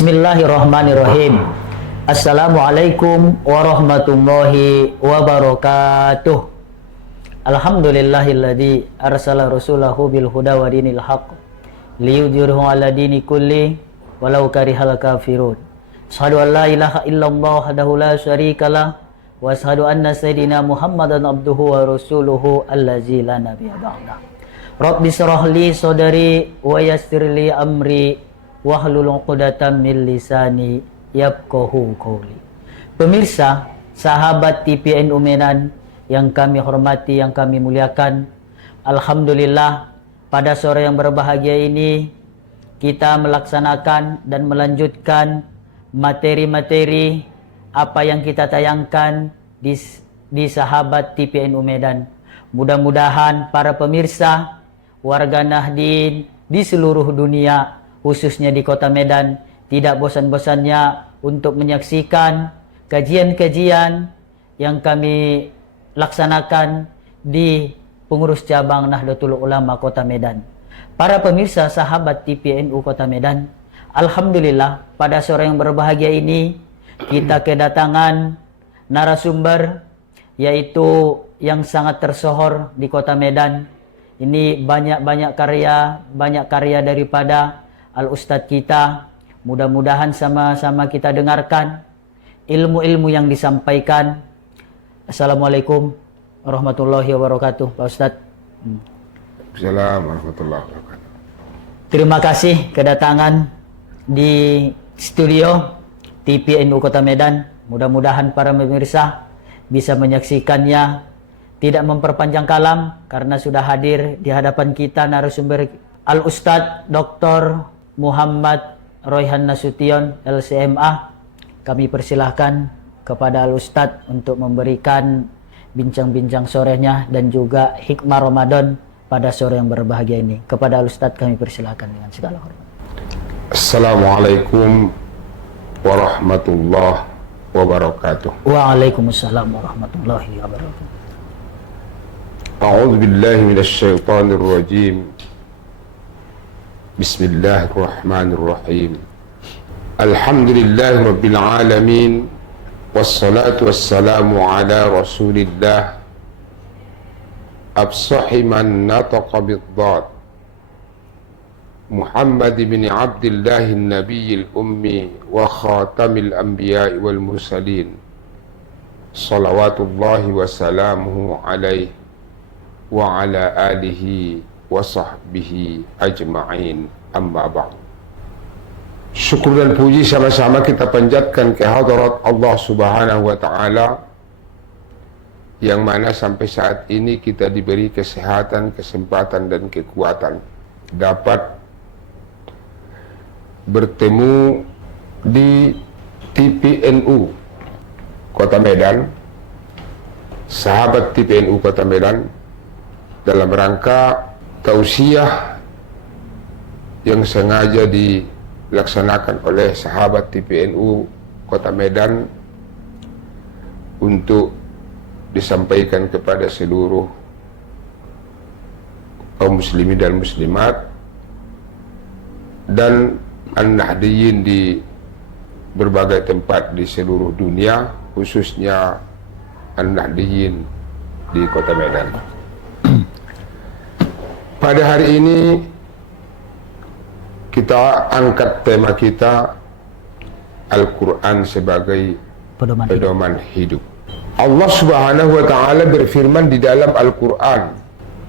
Bismillahirrahmanirrahim. Assalamualaikum warahmatullahi wabarakatuh. Alhamdulillahilladzi arsala rasulahu bil huda wa dinil haqq liyudhhirahu 'ala dini kulli walau karihal kafirun. Asyhadu an la ilaha illallah wahdahu la syarikalah wa asyhadu anna sayyidina Muhammadan abduhu wa rasuluhu allazi la nabiyya ba'dah. Rabbi shrah li sadri wa yassir li amri wahlul 'uqdatam min lisani yafqahu qawli. Pemirsa, sahabat TPNU Medan yang kami hormati, yang kami muliakan, alhamdulillah pada sore yang berbahagia ini kita melaksanakan dan melanjutkan materi-materi apa yang kita tayangkan di sahabat TPNU Medan. Mudah-mudahan para pemirsa, warga Nahdien di seluruh dunia, khususnya di kota Medan, tidak bosan-bosannya untuk menyaksikan kajian-kajian yang kami laksanakan di pengurus cabang Nahdlatul Ulama Kota Medan. Para pemirsa sahabat TPNU Kota Medan, alhamdulillah pada sore yang berbahagia ini kita kedatangan narasumber, yaitu yang sangat tersohor di Kota Medan. Ini banyak karya daripada Al-Ustadz kita. Mudah-mudahan sama-sama kita dengarkan ilmu-ilmu yang disampaikan. Assalamualaikum warahmatullahi wabarakatuh, Pak Ustadz. Assalamualaikum warahmatullahi wabarakatuh. Terima kasih kedatangan di studio TPNU Kota Medan. Mudah-mudahan para pemirsa bisa menyaksikannya. Tidak memperpanjang kalam, karena sudah hadir di hadapan kita narasumber Al-Ustadz Dr. Muhammad Royhan Nasution LCMA. Kami persilahkan kepada Al-Ustadz untuk memberikan bincang-bincang sorenya dan juga hikmah Ramadan pada sore yang berbahagia ini. Kepada Al-Ustadz kami persilahkan dengan segala hormat. Assalamualaikum warahmatullahi wabarakatuh. Waalaikumsalam warahmatullahi wabarakatuh. A'udzu billahi minasy syaithanir rajim. Bismillahirrahmanirrahim. Alhamdulillahi rabbil alamin. Wassalatu wassalamu ala Rasulillah afsahi man nataqa bid-dad Muhammad bin Abdullah an-Nabiyil ummi wa khatamil anbiya'i wal mursalin. Salawatullahi wa salamuhu alaihi wa ala alihi wa sahbihi ajma'in, amma ba'd. Syukur dan puji sama-sama kita panjatkan ke hadirat Allah Subhanahu wa ta'ala, yang mana sampai saat ini kita diberi kesehatan, kesempatan dan kekuatan dapat bertemu di TPNU Kota Medan, sahabat TPNU Kota Medan, dalam rangka tausiah yang sengaja dilaksanakan oleh sahabat TPNU Kota Medan untuk disampaikan kepada seluruh kaum muslimin dan muslimat dan an-Nahdliyin di berbagai tempat di seluruh dunia, khususnya an-Nahdliyin di Kota Medan. Pada hari ini kita angkat tema kita Al-Quran sebagai pedoman hidup. Allah Subhanahu wa ta'ala berfirman di dalam Al-Quran,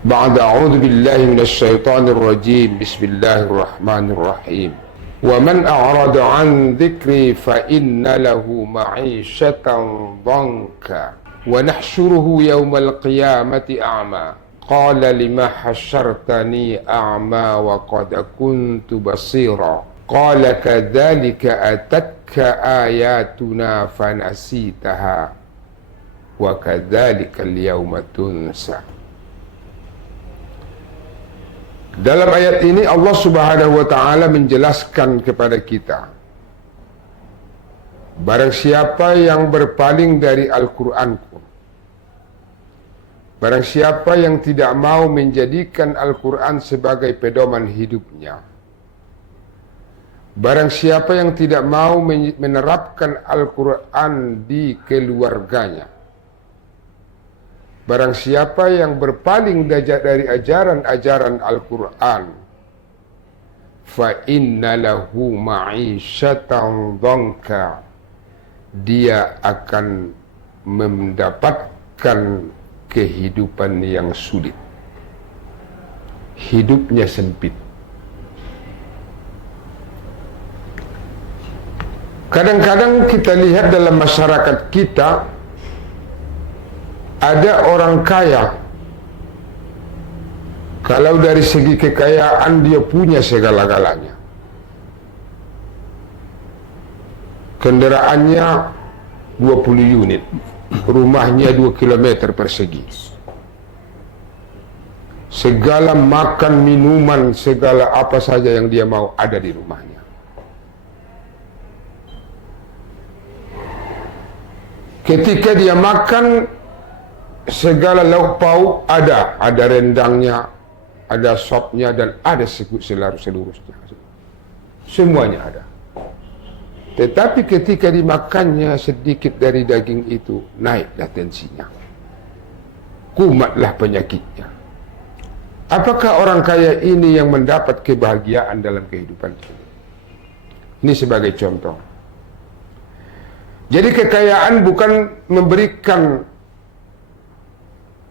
ba'da a'udzu billahi minasy syaithanir rajim, bismillahirrahmanirrahim. Wa man a'rada 'an dzikri fa inna lahu ma'isyatan dhanka wa nahsyuruhu yaumal qiyamati a'ma. Qala lima hasyartani a'ma wa qad kuntu basira. Qala kadzalika atatka ayatuna fanasitaha wa kadzalika al-yawma tunsa. Dalam ayat ini Allah Subhanahu wa ta'ala menjelaskan kepada kita, barang siapa yang berpaling dari Al-Quranku, barang siapa yang tidak mau menjadikan Al-Quran sebagai pedoman hidupnya, Barang siapa yang tidak mau menerapkan Al-Quran di keluarganya, barang siapa yang berpaling dari ajaran-ajaran Al-Quran, fa inna lahu ma'isyatan dhanka, dia akan mendapatkan kehidupan yang sulit. Hidupnya sempit. Kadang-kadang kita lihat dalam masyarakat kita, ada orang kaya, kalau dari segi kekayaan dia punya segala-galanya. Kendaraannya 20 unit, rumahnya 2 km persegi. Segala makan, minuman, segala apa saja yang dia mau ada di rumahnya. Ketika dia makan, segala lauk pauk ada rendangnya, ada sopnya, dan ada seluruhnya. Semuanya ada. Tetapi ketika dimakannya sedikit dari daging itu, naiklah tensinya, kumatlah penyakitnya. Apakah orang kaya ini yang mendapat kebahagiaan dalam kehidupan ini? Ini sebagai contoh. Jadi kekayaan bukan memberikan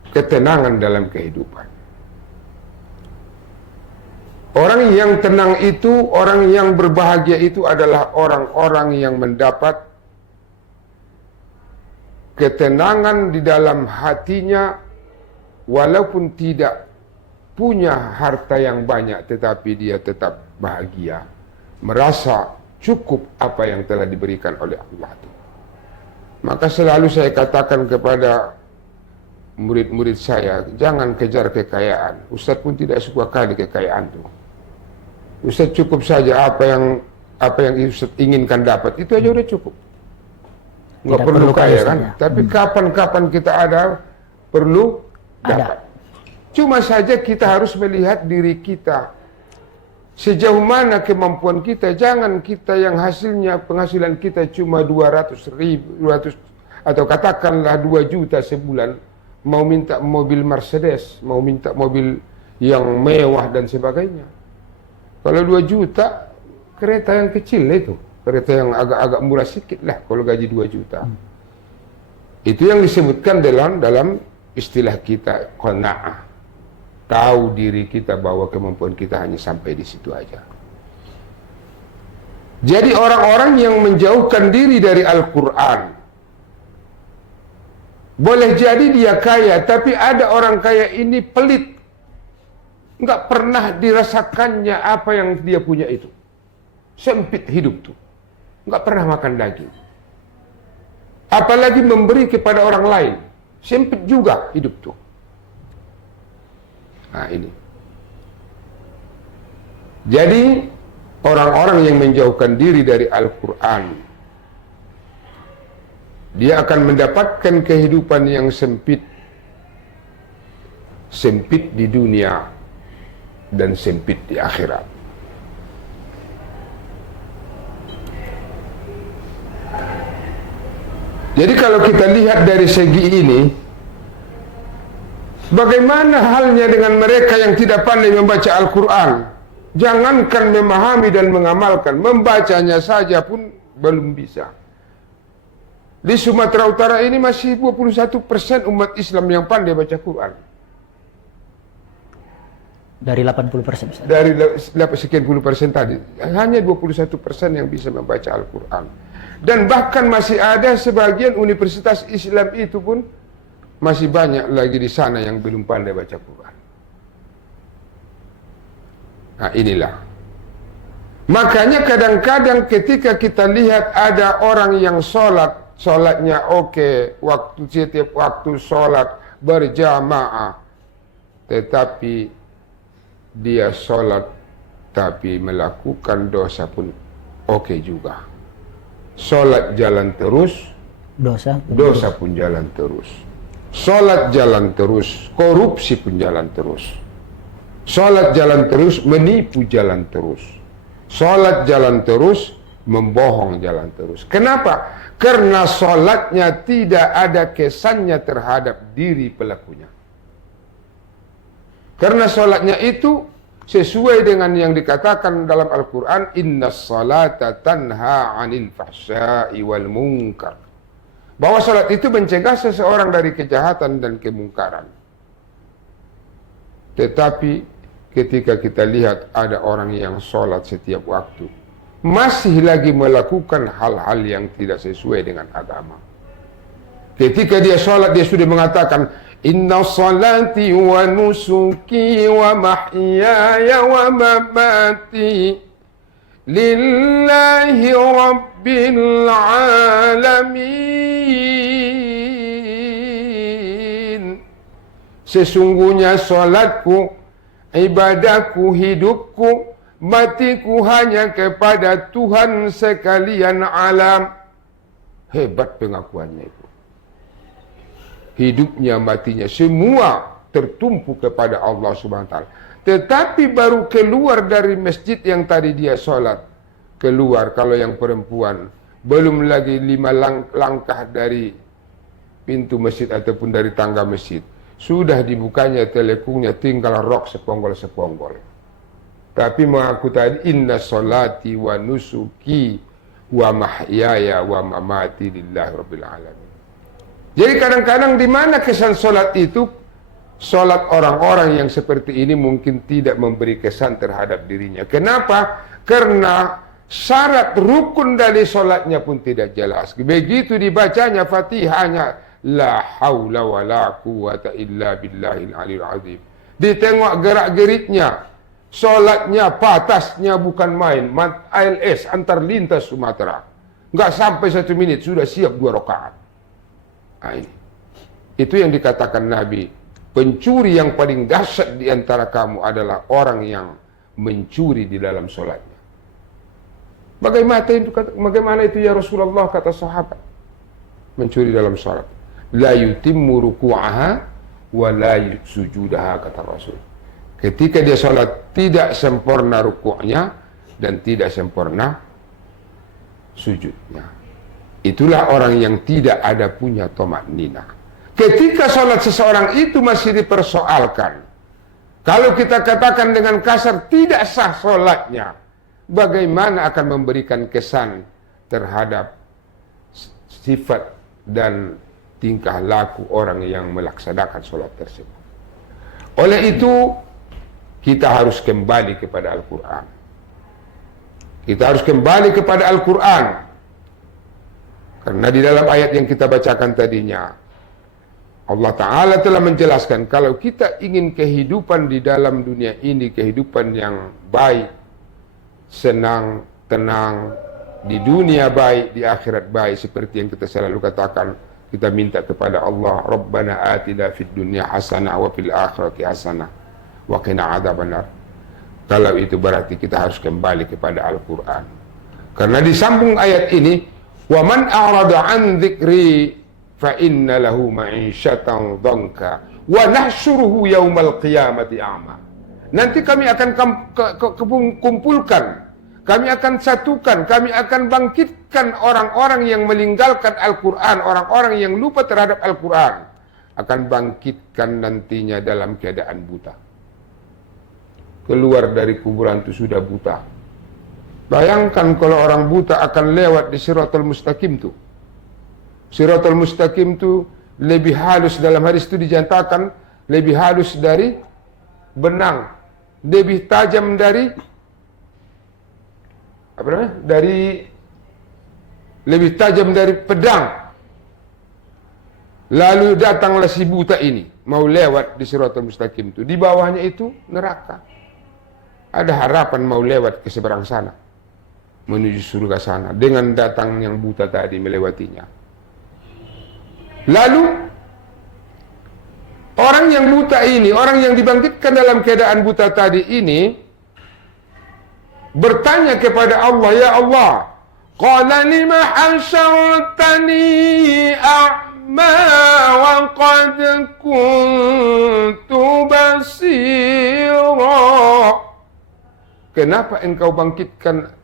ketenangan dalam kehidupan. Orang yang tenang itu, orang yang berbahagia itu adalah orang-orang yang mendapat ketenangan di dalam hatinya, walaupun tidak punya harta yang banyak, tetapi dia tetap bahagia, merasa cukup apa yang telah diberikan oleh Allah itu. Maka selalu saya katakan kepada murid-murid saya, jangan kejar kekayaan. Ustaz pun tidak suka kali kekayaan itu. Ustaz cukup saja apa yang Ustaz inginkan dapat, itu aja udah cukup. Nggak perlu kaya kan? Tapi kapan-kapan kita ada perlu dapat. Cuma saja kita harus melihat diri kita, sejauh mana kemampuan kita. Jangan kita yang penghasilan kita cuma 200 atau katakanlah 2 juta sebulan, mau minta mobil Mercedes, mau minta mobil yang mewah dan sebagainya. Kalau 2 juta, kereta yang kecil itu, kereta yang agak-agak murah sedikit lah kalau gaji 2 juta. Itu yang disebutkan dalam istilah kita qanaah. Tahu diri kita bahwa kemampuan kita hanya sampai di situ aja. Jadi orang-orang yang menjauhkan diri dari Al-Quran, boleh jadi dia kaya, tapi ada orang kaya ini pelit, nggak pernah dirasakannya apa yang dia punya itu. Sempit hidup tuh, nggak pernah makan daging. Apalagi memberi kepada orang lain, sempit juga hidup tuh. Nah ini. Jadi orang-orang yang menjauhkan diri dari Al-Quran, dia akan mendapatkan kehidupan yang sempit. Sempit di dunia dan sempit di akhirat. Jadi kalau kita lihat dari segi ini, bagaimana halnya dengan mereka yang tidak pandai membaca Al-Quran? Jangankan memahami dan mengamalkan, membacanya saja pun belum bisa. Di Sumatera Utara ini masih 21% umat Islam yang pandai baca Quran. Dari 80%. Dari sekian puluh persen tadi, hanya 21% yang bisa membaca Al-Quran. Dan bahkan masih ada sebagian universitas Islam itu pun masih banyak lagi di sana yang belum pandai baca Quran. Nah inilah. Makanya kadang-kadang ketika kita lihat ada orang yang sholatnya oke, setiap waktu sholat berjamaah, tetapi dia sholat tapi melakukan dosa pun oke juga. Sholat jalan terus, dosa pun jalan terus. Sholat jalan terus, korupsi pun jalan terus. Sholat jalan terus, menipu jalan terus. Sholat jalan terus, membohong jalan terus. Kenapa? Karena sholatnya tidak ada kesannya terhadap diri pelakunya. Karena sholatnya itu sesuai dengan yang dikatakan dalam Al-Quran, Inna salata tanha anil fahsya'i wal munkar. Bahwa sholat itu mencegah seseorang dari kejahatan dan kemungkaran. Tetapi ketika kita lihat ada orang yang sholat setiap waktu, masih lagi melakukan hal-hal yang tidak sesuai dengan agama. Ketika dia sholat, dia sudah mengatakan, Inna salati wa nusuki wa mahyaya wa mamati lillahi rabbil alamin. Sesungguhnya sholatku, ibadahku, hidupku, matiku hanya kepada Tuhan sekalian alam. Hebat pengakuannya itu. Hidupnya, matinya, semua tertumpu kepada Allah Subhanahu wa taala. Tetapi baru keluar dari masjid yang tadi dia sholat, keluar kalau yang perempuan, belum lagi 5 langkah dari pintu masjid ataupun dari tangga masjid, sudah dibukanya telekungnya, tinggal rok seponggol-seponggol. Tapi mengaku tadi, Inna salati wa nusuki wa mahyaya wa mamati lillahi rabbil alamin. Jadi kadang-kadang di mana kesan solat itu? Solat orang-orang yang seperti ini mungkin tidak memberi kesan terhadap dirinya. Kenapa? Karena syarat rukun dari solatnya pun tidak jelas. Begitu dibacanya Fatihahnya, la haula wa la quwata illa billahil aliyil azim. Ditengok gerak-geriknya, solatnya, patasnya bukan main. ALS, antar lintas Sumatera. Enggak sampai 1 menit, sudah siap 2 rakaat. Nah, ini. Itu yang dikatakan Nabi, pencuri yang paling dahsyat di antara kamu adalah orang yang mencuri di dalam solatnya. Bagaimana itu ya Rasulullah, kata sahabat? Mencuri dalam solat. La yutimmu ruku'aha wa la sujudaha, kata Rasul. Ketika dia solat tidak sempurna rukuknya dan tidak sempurna sujudnya. Itulah orang yang tidak ada punya tamakninah. Ketika sholat seseorang itu masih dipersoalkan, kalau kita katakan dengan kasar tidak sah sholatnya, bagaimana akan memberikan kesan terhadap sifat dan tingkah laku orang yang melaksanakan sholat tersebut. Oleh itu, kita harus kembali kepada Al-Quran. Kita harus kembali kepada Al-Quran. Karena di dalam ayat yang kita bacakan tadinya, Allah Ta'ala telah menjelaskan, kalau kita ingin kehidupan di dalam dunia ini, kehidupan yang baik, senang, tenang, di dunia baik, di akhirat baik, seperti yang kita selalu katakan, kita minta kepada Allah, Rabbana atina fid dunya hasanah wa fil akhirati hasanah wa qina adzabannar. Kalau itu berarti kita harus kembali kepada Al-Quran. Karena disambung ayat ini, wa man a'rada an dzikri fa inna lahu ma'isyatan dhanka wa nahsyuruhu yaumal qiyamati a'ma. Nanti kami akan kumpulkan, kami akan satukan, kami akan bangkitkan orang-orang yang meninggalkan Al-Quran, orang-orang yang lupa terhadap Al-Quran, akan bangkitkan nantinya dalam keadaan buta. Keluar dari kuburan itu sudah buta. Bayangkan kalau orang buta akan lewat di Siratul Mustaqim tuh. Siratul Mustaqim tuh lebih halus, dalam hadis itu dijantakan lebih halus dari benang, lebih tajam dari lebih tajam dari pedang. Lalu datanglah si buta ini mau lewat di Siratul Mustaqim itu. Di bawahnya itu neraka. Ada harapan mau lewat ke seberang sana, menuju surga sana, dengan datang yang buta tadi melewatinya. Lalu orang yang buta ini, orang yang dibangkitkan dalam keadaan buta tadi ini, bertanya kepada Allah, ya Allah, qala lima hasyartani a'ma wa qad kuntu basira. kenapa engkau bangkitkan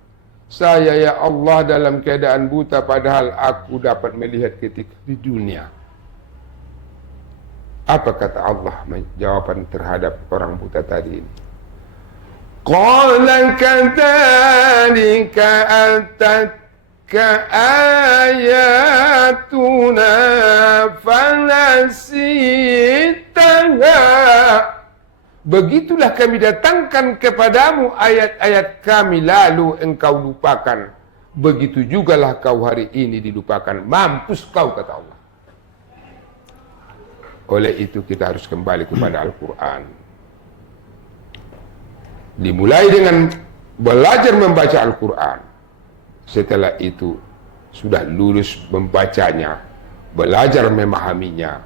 saya ya Allah dalam keadaan buta padahal aku dapat melihat ketika di dunia? Apa kata Allah jawaban terhadap orang buta tadi ini? Qala kadzalika atatka ayatuna fanasitaha. Begitulah kami datangkan kepadamu ayat-ayat kami lalu engkau lupakan. Begitu jugalah kau hari ini dilupakan. Mampus kau, kata Allah. Oleh itu kita harus kembali kepada Al-Quran. Dimulai dengan belajar membaca Al-Quran. Setelah itu sudah lulus membacanya, belajar memahaminya,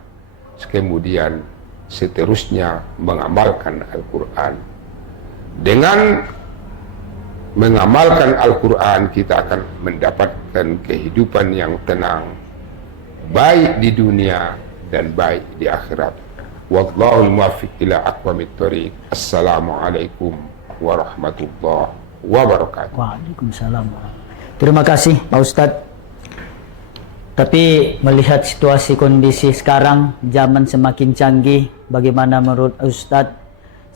kemudian seterusnya mengamalkan Al-Quran. Dengan mengamalkan Al-Quran kita akan mendapatkan kehidupan yang tenang, baik di dunia dan baik di akhirat. Wallahul muwaffiq ila aqwamit thoriq. Assalamualaikum warahmatullahi wabarakatuh. Waalaikumsalam. Terima kasih Pak Ustadz. Tapi melihat situasi kondisi sekarang, zaman semakin canggih, bagaimana menurut Ustadz?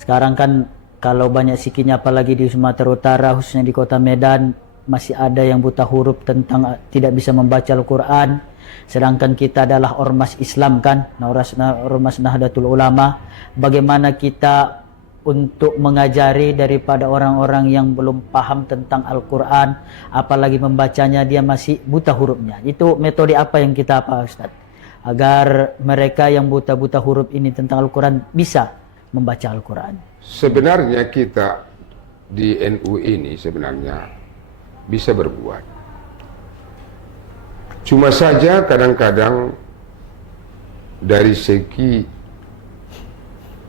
Sekarang kan kalau banyak sikinya, apalagi di Sumatera Utara, khususnya di kota Medan, masih ada yang buta huruf tentang tidak bisa membaca Al-Quran. Sedangkan kita adalah ormas Islam kan, ormas Nahdlatul Ulama. Bagaimana kita untuk mengajari daripada orang-orang yang belum paham tentang Al-Quran, apalagi membacanya dia masih buta hurufnya? Itu metode apa yang kita Ustaz? Agar mereka yang buta-buta huruf ini tentang Al-Quran bisa membaca Al-Quran. Sebenarnya kita di NU ini sebenarnya bisa berbuat. Cuma saja kadang-kadang dari segi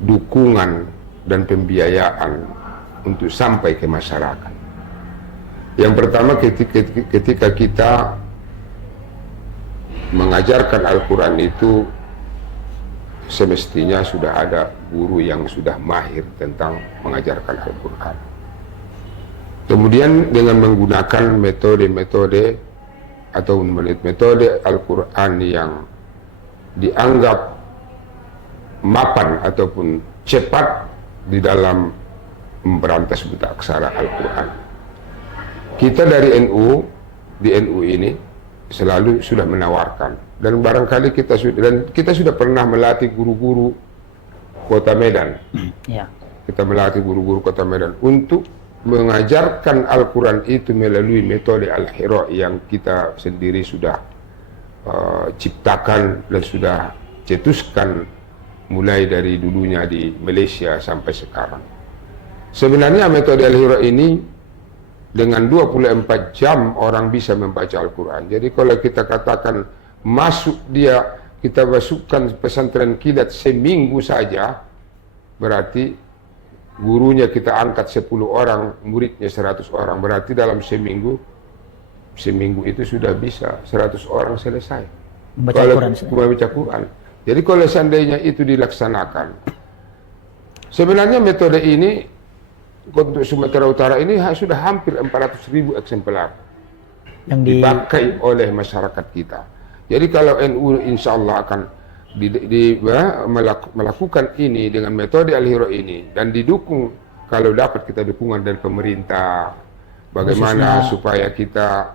dukungan dan pembiayaan untuk sampai ke masyarakat. Yang pertama, ketika kita mengajarkan Al-Quran itu semestinya sudah ada guru yang sudah mahir tentang mengajarkan Al-Quran. Kemudian dengan menggunakan metode-metode atau metode Al-Quran yang dianggap mapan ataupun cepat di dalam memberantas buta aksara Al-Quran. Kita dari NU, di NU ini selalu sudah menawarkan, dan barangkali kita sudah pernah melatih guru-guru Kota Medan. Ya. Kita melatih guru-guru Kota Medan untuk mengajarkan Al-Quran itu melalui metode Al-Hira yang kita sendiri sudah ciptakan dan sudah cetuskan mulai dari dulunya di Malaysia sampai sekarang. Sebenarnya metode Al-Hira ini dengan 24 jam orang bisa membaca Al-Quran. Jadi kalau kita katakan kita masukkan pesantren kilat seminggu saja, berarti gurunya kita angkat 10 orang, muridnya 100 orang. Berarti dalam seminggu itu sudah bisa 100 orang selesai membaca Quran. Jadi kalau seandainya itu dilaksanakan, sebenarnya metode ini untuk Sumatera Utara ini sudah hampir 400.000 eksemplar yang dipakai oleh masyarakat kita. Jadi kalau NU insya Allah akan melakukan ini dengan metode Al-Hira ini dan didukung, kalau dapat kita dukungan dari pemerintah, bagaimana supaya kita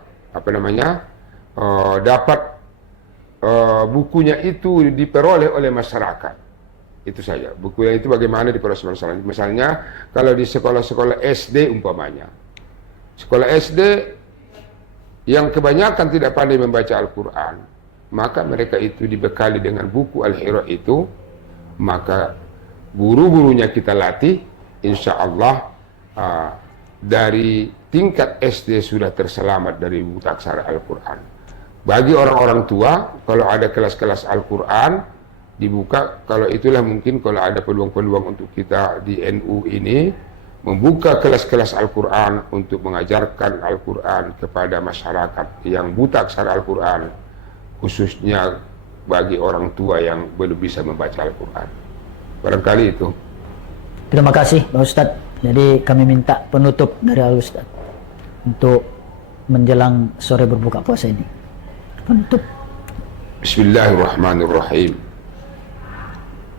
dapat bukunya itu diperoleh oleh masyarakat. Itu saja. Bukunya itu bagaimana diperoleh masyarakat. Misalnya kalau di sekolah-sekolah SD umpamanya, sekolah SD yang kebanyakan tidak pandai membaca Al-Quran, maka mereka itu dibekali dengan buku Al-Hira itu, maka guru-gurunya kita latih, insya Allah dari tingkat SD sudah terselamat dari buta aksara Al-Quran. Bagi orang-orang tua, kalau ada kelas-kelas Al-Quran dibuka, kalau itulah mungkin kalau ada peluang-peluang untuk kita di NU ini membuka kelas-kelas Al-Quran untuk mengajarkan Al-Quran kepada masyarakat yang buta aksara Al-Quran, khususnya bagi orang tua yang belum bisa membaca Al-Quran. Barangkali itu. Terima kasih Pak Ustadz. Jadi kami minta penutup dari Al-Ustaz untuk menjelang sore berbuka puasa ini. Penutup. Bismillahirrahmanirrahim.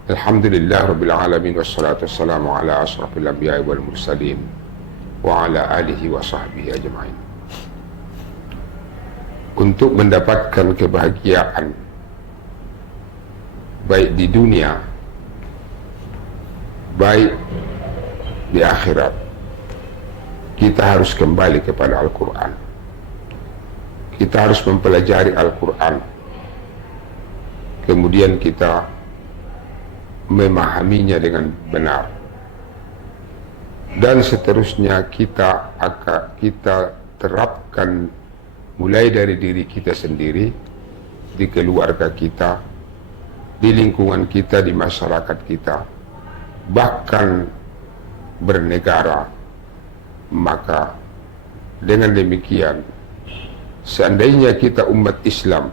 Alhamdulillah Rabbil Alamin. Wassalatu wassalamu ala asrafil anbiya'i wal mursalin wa ala alihi wa sahbihi ajma'in. Untuk mendapatkan kebahagiaan baik di dunia, baik di akhirat, kita harus kembali kepada Al-Quran. Kita harus mempelajari Al-Quran, kemudian kita memahaminya dengan benar, dan seterusnya kita terapkan mulai dari diri kita sendiri, di keluarga kita, di lingkungan kita, di masyarakat kita, bahkan bernegara. Maka dengan demikian, seandainya kita umat Islam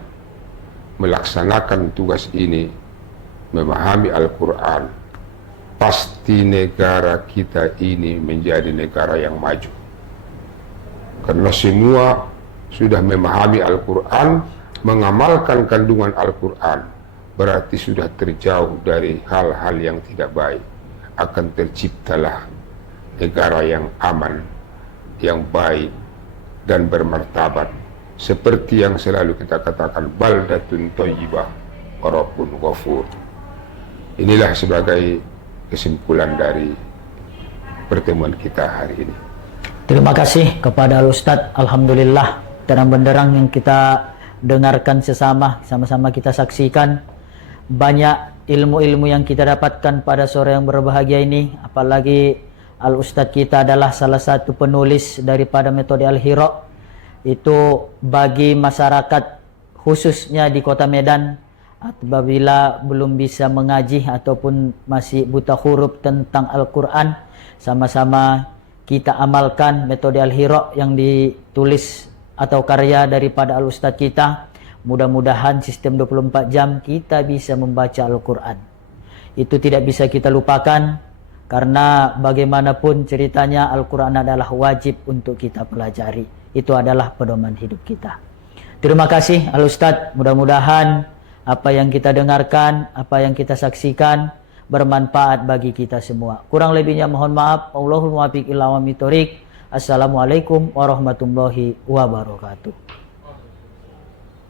melaksanakan tugas ini, memahami Al-Quran, pasti negara kita ini menjadi negara yang maju. Karena semua sudah memahami Al-Quran, mengamalkan kandungan Al-Quran, berarti sudah terjauh dari hal-hal yang tidak baik. Akan terciptalah negara yang aman, yang baik, dan bermartabat. Seperti yang selalu kita katakan, baldatun thayyibah wa rabbun ghafur. Inilah sebagai kesimpulan dari pertemuan kita hari ini. Terima kasih kepada Al-Ustaz. Alhamdulillah, terang benderang yang kita dengarkan sama-sama kita saksikan. Banyak ilmu-ilmu yang kita dapatkan pada sore yang berbahagia ini. Apalagi Al-Ustaz kita adalah salah satu penulis daripada metode Al-Hira. Itu bagi masyarakat khususnya di kota Medan, apabila belum bisa mengaji ataupun masih buta huruf tentang Al-Quran, sama-sama kita amalkan metode Al-Hira yang ditulis atau karya daripada Al-Ustaz kita. Mudah-mudahan sistem 24 jam kita bisa membaca Al-Quran. Itu tidak bisa kita lupakan, karena bagaimanapun ceritanya Al-Quran adalah wajib untuk kita pelajari. Itu adalah pedoman hidup kita. Terima kasih Al-Ustaz. Mudah-mudahan apa yang kita dengarkan, apa yang kita saksikan bermanfaat bagi kita semua. Kurang lebihnya mohon maaf. Allahul muwaffiq ila aqwamit thoriq. Assalamualaikum warahmatullahi wabarakatuh.